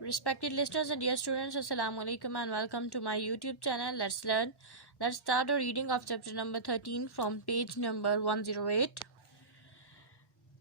Respected listeners and dear students, Assalamu alaikum and welcome to my YouTube channel. Let's learn. Let's start a reading of chapter number 13 from page number 108.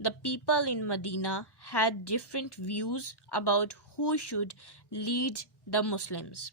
the people in Medina had different views about who should lead the Muslims.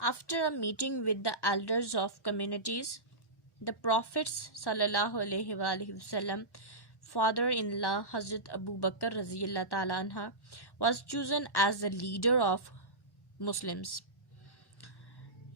After a meeting with the elders of communities, the Prophet's sallallahu alaihi wasallam father-in-law Hazrat Abu Bakr radhiyallahu ta'ala anha was chosen as the leader of Muslims.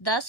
Thus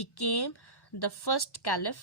became the first caliph.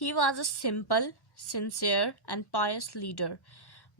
He was a simple, sincere and pious leader.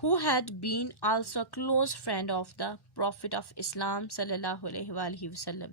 Who had been also a close friend of the Prophet of Islam sallallahu alaihi wasallam,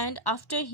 and after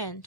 and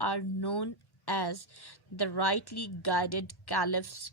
are known as the rightly guided caliphs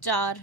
4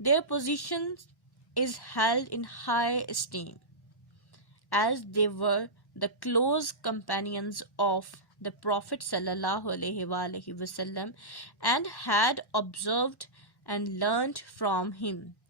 Their position is held in high esteem as they were the close companions of the Prophet sallallahu alaihi wasallam and had observed and learnt from him.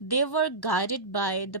They were guided by the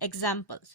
examples.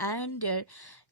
And their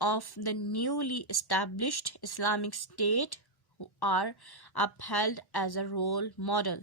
of the newly established Islamic State are upheld as a role model.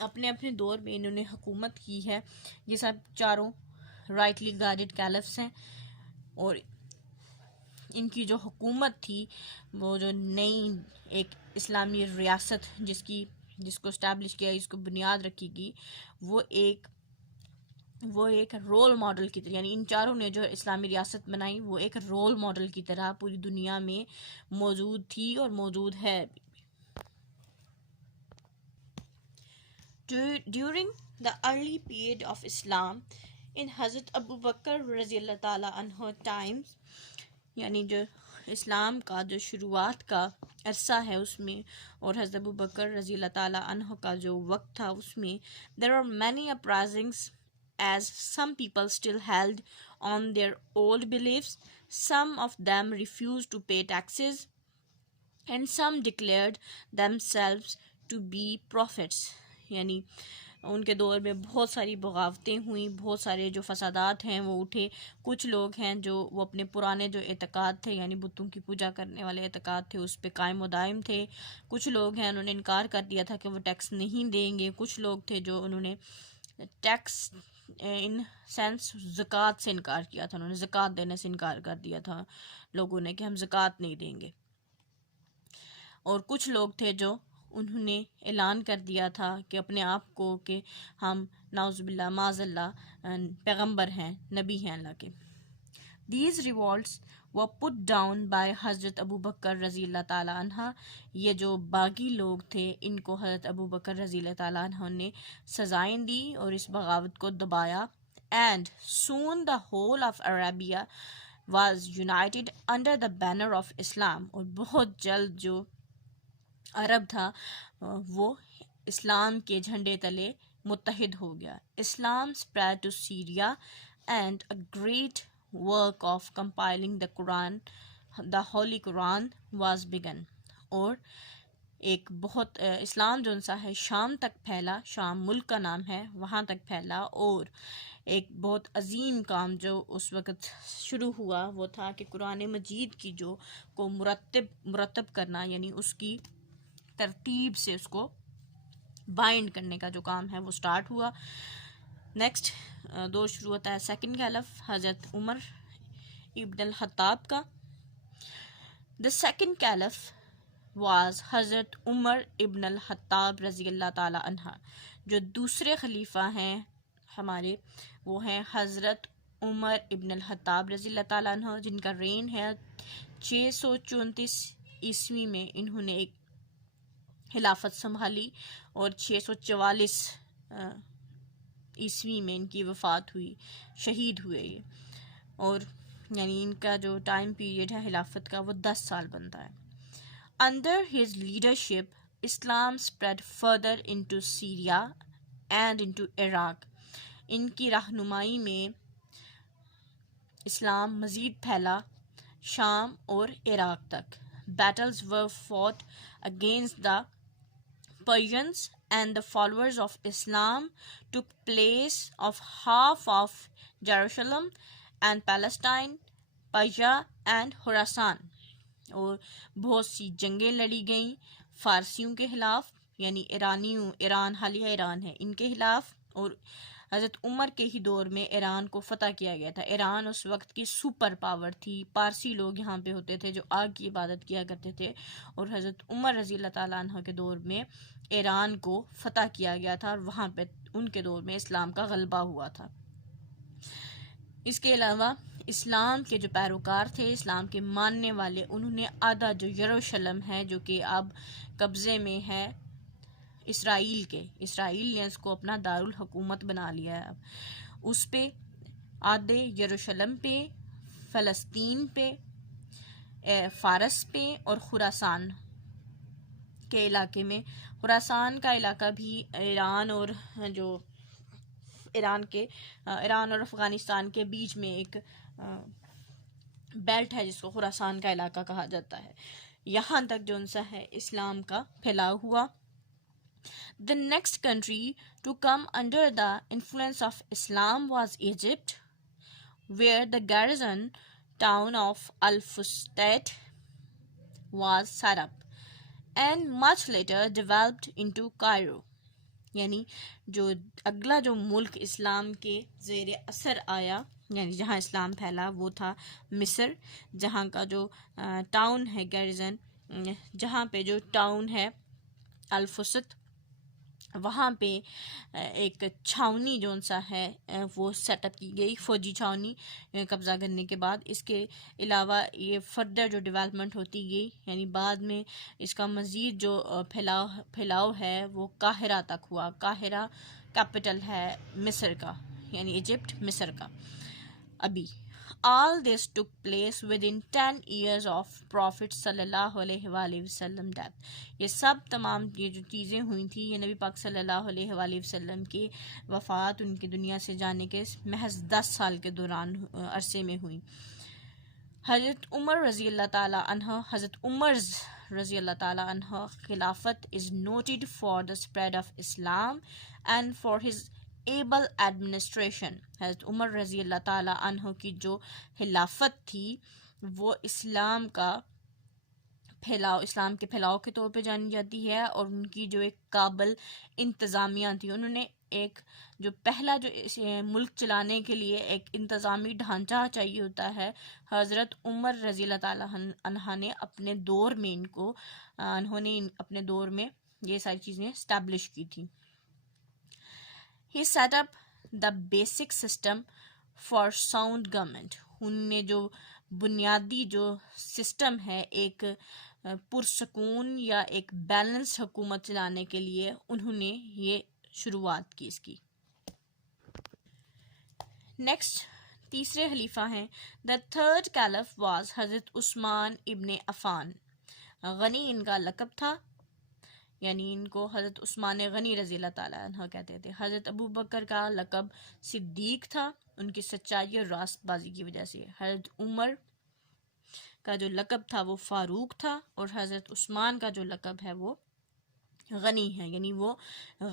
اپنے اپنے دور میں انہوں نے حکومت کی ہے. یہ سب چاروں رائٹلی گائیڈڈ کیلفس ہیں، اور ان کی جو حکومت تھی وہ جو نئی ایک اسلامی ریاست جس کو اسٹیبلش کیا، جس کو بنیاد رکھی گئی، وہ ایک رول ماڈل کی طرح، یعنی ان چاروں نے جو اسلامی ریاست بنائی وہ ایک رول ماڈل کی طرح پوری دنیا میں موجود تھی اور موجود ہے. During the early period of Islam in حضرت ابو بکر رضی اللہ تعالیٰ عنہ times، یعنی جو اسلام کا جو شروعات کا عرصہ ہے اس میں، اور حضرت ابو بکر رضی اللہ تعالیٰ عنہ کا جو وقت تھا اس میں، there are many uprisings as some people still held on their old beliefs. Some of them refused to pay taxes and some declared themselves to be prophets. یعنی ان کے دور میں بہت ساری بغاوتیں ہوئیں، بہت سارے جو فسادات ہیں وہ اٹھے. کچھ لوگ ہیں جو وہ اپنے پرانے جو اعتقاد تھے، یعنی بتوں کی پوجا کرنے والے اعتقاد تھے، اس پہ قائم و دائم تھے. کچھ لوگ ہیں انہوں نے انکار کر دیا تھا کہ وہ ٹیکس نہیں دیں گے. کچھ لوگ تھے جو انہوں نے ٹیکس ان سینس زکوٰۃ سے انکار کیا تھا، انہوں نے زکوٰۃ دینے سے انکار کر دیا تھا لوگوں نے کہ ہم زکوٰۃ نہیں دیں گے. اور کچھ لوگ تھے جو انہوں نے اعلان کر دیا تھا کہ اپنے آپ کو کہ ہم نعوذ باللہ معاذ اللہ پیغمبر ہیں، نبی ہیں اللہ کے. These revolts were put down by حضرت ابو بکر رضی اللہ تعالیٰ عنہ. یہ جو باغی لوگ تھے ان کو حضرت ابو بکر رضی اللہ تعالیٰ عنہ نے سزائیں دی اور اس بغاوت کو دبایا. And soon the whole of Arabia was united under the banner of Islam. اور بہت جلد جو عرب تھا وہ اسلام کے جھنڈے تلے متحد ہو گیا. اسلام spread to Syria and a great work of compiling the Quran, the Holy Quran was begun. اور ایک بہت اسلام جو سا ہے شام تک پھیلا، شام ملک کا نام ہے، وہاں تک پھیلا، اور ایک بہت عظیم کام جو اس وقت شروع ہوا وہ تھا کہ قرآن مجید کی جو کو مرتب کرنا، یعنی اس کی ترتیب سے اس کو بائنڈ کرنے کا جو کام ہے وہ سٹارٹ ہوا. نیکسٹ دور شروع ہوتا ہے سیکنڈ کیلف حضرت عمر ابن الخطاب کا. The second caliph was حضرت عمر ابن الخطاب رضی اللہ تعالی عنہ. جو دوسرے خلیفہ ہیں ہمارے وہ ہیں حضرت عمر ابن الخطاب رضی اللہ تعالی عنہ، جن کا رین ہے 634 عیسوی میں انہوں نے ایک خلافت سنبھالی اور 644 عیسوی میں ان کی وفات ہوئی، شہید ہوئے یہ. اور یعنی ان کا جو ٹائم پیریڈ ہے خلافت کا وہ 10 سال بنتا ہے. Under his leadership, Islam spread further into Syria and into Iraq. ان کی رہنمائی میں اسلام مزید پھیلا شام اور عراق تک. Battles were fought against the Persians and the followers of Islam took place of half of Jerusalem and Palestine, Persia and Khorasan. اور بہت سی جنگیں لڑی گئیں فارسیوں کے خلاف، یعنی ایران حالیہ ایران ہے ان کے خلاف، اور حضرت عمر کے ہی دور میں ایران کو فتح کیا گیا تھا. ایران اس وقت کی سپر پاور تھی، پارسی لوگ یہاں پہ ہوتے تھے جو آگ کی عبادت کیا کرتے تھے، اور حضرت عمر رضی اللہ تعالیٰ عنہ کے دور میں ایران کو فتح کیا گیا تھا اور وہاں پہ ان کے دور میں اسلام کا غلبہ ہوا تھا. اس کے علاوہ اسلام کے جو پیروکار تھے، اسلام کے ماننے والے، انہوں نے آدھا جو یروشلم ہے جو کہ اب قبضے میں ہے اسرائیل نے اس کو اپنا دارالحکومت بنا لیا ہے. اب اس پہ آدھے یروشلم پہ، فلسطین پہ، فارس پہ اور خراسان کے علاقے میں. خراسان کا علاقہ بھی ایران اور افغانستان کے بیچ میں ایک بیلٹ ہے جس کو خراسان کا علاقہ کہا جاتا ہے. یہاں تک جو سا ہے اسلام کا پھیلاؤ ہوا. The next country to come under the influence of Islam was Egypt, where the garrison town of Al-Fustat was set up and much later developed into Cairo. یعنی جو اگلا جو ملک اسلام کے زیر اثر آیا یعنی جہاں اسلام پھیلا وہ تھا مصر، جہاں کا جو ٹاؤن ہے گیرزن، جہاں پہ جو ٹاؤن ہے الفسط، وہاں پہ ایک چھاونی جون سا ہے وہ سیٹ اپ کی گئی، فوجی چھاونی قبضہ کرنے کے بعد۔ اس کے علاوہ یہ فردر جو ڈیولپمنٹ ہوتی گئی، یعنی بعد میں اس کا مزید جو پھیلاؤ ہے وہ قاہرہ تک ہوا۔ قاہرہ کیپٹل ہے مصر کا، یعنی ایجپٹ مصر کا ابھی۔ All this took place within 10 years of Prophet صلی اللہ علیہ وآلہ وسلم death۔ یہ سب تمام یہ جو چیزیں ہوئی تھیں یہ نبی پاک صلی اللہ علیہ وآلہ وسلم کی وفات، ان کی دنیا سے جانے کے محض 10 سال کے دوران عرصے میں ہوئی۔ حضرت عمر رضی اللہ تعالیٰ عنہ خلافت is noted for the spread of Islam and for his able administration۔ حضرت عمر رضی اللہ تعالیٰ عنہ کی جو خلافت تھی وہ اسلام کے پھیلاؤ کے طور پہ جانی جاتی ہے، اور ان کی جو ایک قابل انتظامیہ تھی، انہوں نے ایک جو پہلا جو ملک چلانے کے لیے ایک انتظامی ڈھانچہ چاہیے ہوتا ہے، حضرت عمر رضی اللہ تعالیٰ عنہ نے اپنے دور میں یہ ساری چیزیں اسٹیبلش کی تھی۔ He set up the basic system for sound government۔ انہوں نے جو بنیادی جو سسٹم ہے ایک پرسکون یا ایک بیلنس حکومت چلانے کے لیے انہوں نے یہ شروعات کی اس کی۔ نیکسٹ تیسرے خلیفہ ہیں the third caliph was حضرت عثمان ابن عفان۔ غنی ان کا لقب تھا، یعنی ان کو حضرت عثمان غنی رضی اللہ تعالیٰ عنہ کہتے تھے۔ حضرت ابو بکر کا لقب صدیق تھا، ان کی سچائی اور راست بازی کی وجہ سے۔ حضرت عمر کا جو لقب تھا وہ فاروق تھا، اور حضرت عثمان کا جو لقب ہے وہ غنی ہے، یعنی وہ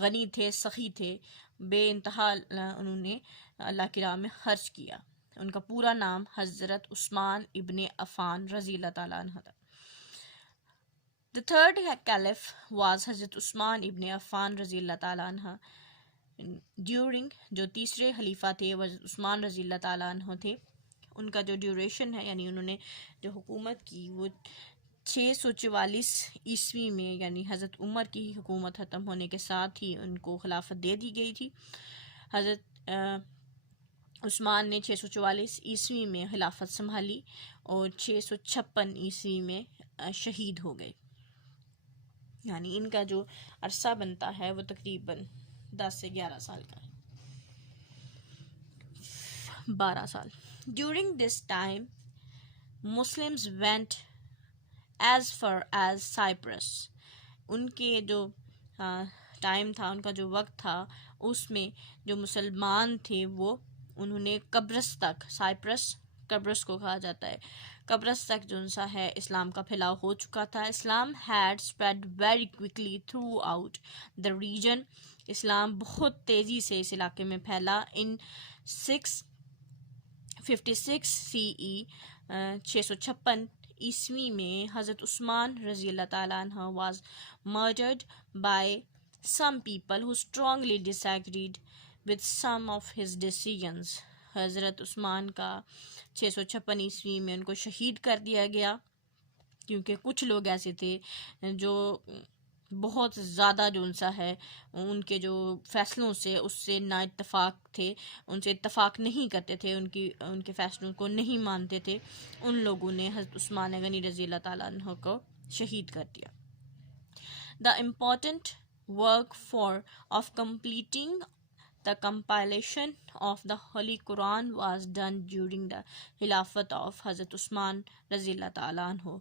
غنی تھے، سخی تھے، بے انتہا انہوں نے اللہ کی راہ میں خرچ کیا۔ ان کا پورا نام حضرت عثمان ابن عفان رضی اللہ تعالیٰ عنہ تھا۔ The third caliph was حضرت عثمان ابن عفان رضی اللہ تعالیٰ عنہ۔ ڈیورنگ جو تیسرے خلیفہ تھے وہ حضرت عثمان رضی اللہ تعالیٰ عنہ تھے، ان کا جو ڈیوریشن ہے یعنی انہوں نے جو حکومت کی وہ 644 عیسوی میں، یعنی حضرت عمر کی حکومت ختم ہونے کے ساتھ ہی ان کو خلافت دے دی گئی تھی۔ حضرت عثمان نے 644 عیسوی میں خلافت سنبھالی اور 656 عیسوی میں شہید ہو گئے، یعنی ان کا جو عرصہ بنتا ہے وہ تقریباً 10 سے 11 سال کا ہے، 12 سال۔ During this time Muslims went as far as Cyprus۔ ان کے جو ٹائم تھا، ان کا جو وقت تھا، اس میں جو مسلمان تھے وہ انہوں نے قبرص تک، قبرص کو کہا جاتا ہے، قبرص تک جو سا ہے اسلام کا پھیلاؤ ہو چکا تھا۔ اسلام had spread very quickly throughout the region۔ اسلام بہت تیزی سے اس علاقے میں پھیلا۔ in 656 CE 656 عیسوی میں حضرت عثمان رضی اللہ تعالیٰ عنہ was murdered by some people who strongly disagreed with some of his decisions۔ حضرت عثمان کا 656 عیسوی میں ان کو شہید کر دیا گیا، کیونکہ کچھ لوگ ایسے تھے جو بہت زیادہ جو سا ہے ان کے جو فیصلوں سے اس سے نا اتفاق تھے، ان سے اتفاق نہیں کرتے تھے، ان کے فیصلوں کو نہیں مانتے تھے۔ ان لوگوں نے حضرت عثمان غنی رضی اللہ تعالیٰ عنہ کو شہید کر دیا۔ The important work of completing the compilation of the Holy Quran was done during the خلافت of حضرت عثمان رضی اللہ تعالیٰ عنہ،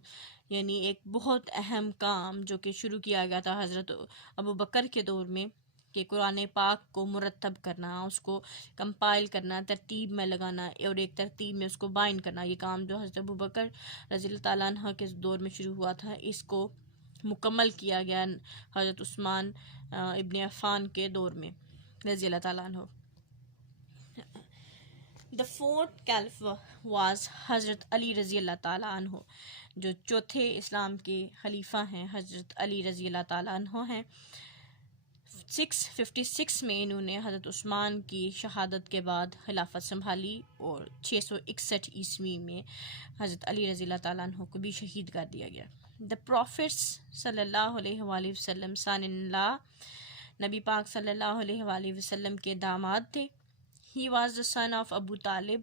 یعنی ایک بہت اہم کام جو کہ شروع کیا گیا تھا حضرت ابو بکر کے دور میں، کہ قرآن پاک کو مرتب کرنا، اس کو کمپائل کرنا، ترتیب میں لگانا اور ایک ترتیب میں اس کو بائنڈ کرنا۔ یہ کام جو حضرت ابو بکر رضی اللہ تعالیٰ عنہ کے دور میں شروع ہوا تھا، اس کو مکمل کیا گیا حضرت عثمان ابن عفان کے دور میں رضی اللہ تعالیٰ عنہ۔ The fourth caliph was حضرت علی رضی اللہ تعالیٰ عنہ۔ جو چوتھے اسلام کے خلیفہ ہیں حضرت علی رضی اللہ تعالیٰ عنہ ہیں۔ 656 میں انہوں نے حضرت عثمان کی شہادت کے بعد خلافت سنبھالی اور 661 عیسوی میں حضرت علی رضی اللہ تعالیٰ عنہ کو بھی شہید کر دیا گیا. The prophets صلی اللہ علیہ وآلہ وسلم son in law نبی پاک صلی اللہ علیہ وآلہ وسلم کے داماد تھے. He was the son of Abu Talib.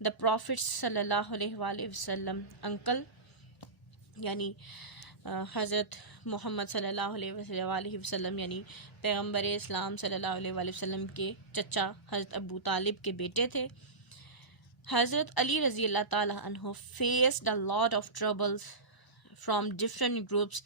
The prophets صلی اللہ علیہ وآلہ وسلم uncle یعنی حضرت محمد صلی اللہ علیہ وآلہ وسلم یعنی پیغمبر اسلام صلی اللہ علیہ وآلہ وسلم کے چچا حضرت ابو طالب کے بیٹے تھے. حضرت علی رضی اللہ تعالیٰ عنہ faced a lot of troubles from different groups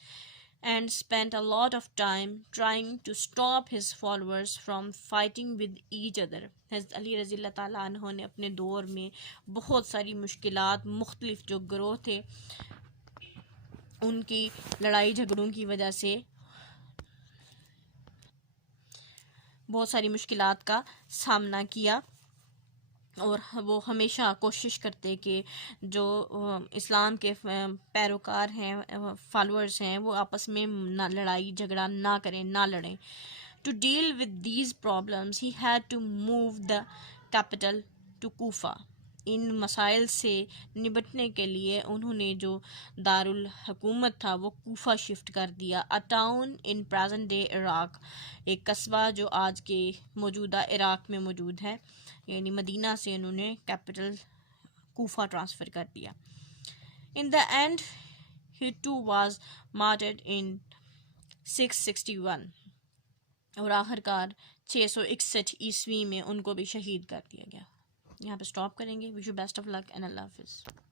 and spent a lot of time trying to stop his followers from fighting with each other. حضرت علی رضی اللہ تعالیٰ عنہ نے اپنے دور میں بہت ساری مشکلات، مختلف جو گروہ تھے ان کی لڑائی جھگڑوں کی وجہ سے بہت ساری مشکلات کا سامنا کیا، اور وہ ہمیشہ کوشش کرتے کہ جو اسلام کے پیروکار ہیں، فالوورز ہیں، وہ آپس میں نہ لڑائی جھگڑا نہ کریں، نہ لڑیں. To deal with these problems he had to move the capital to Kufa. ان مسائل سے نبٹنے کے لیے انہوں نے جو دارالحکومت تھا وہ کوفہ شفٹ کر دیا. A town in present day Iraq، ایک قصبہ جو آج کے موجودہ عراق میں موجود ہے، یعنی مدینہ سے انہوں نے کیپٹل کوفہ ٹرانسفر کر دیا. In the end he too was martyred in 661، اور آخر کار 661 عیسوی میں ان کو بھی شہید کر دیا گیا. یہاں پہ سٹاپ کریں گے. Wish you best of luck and اللہ حافظ.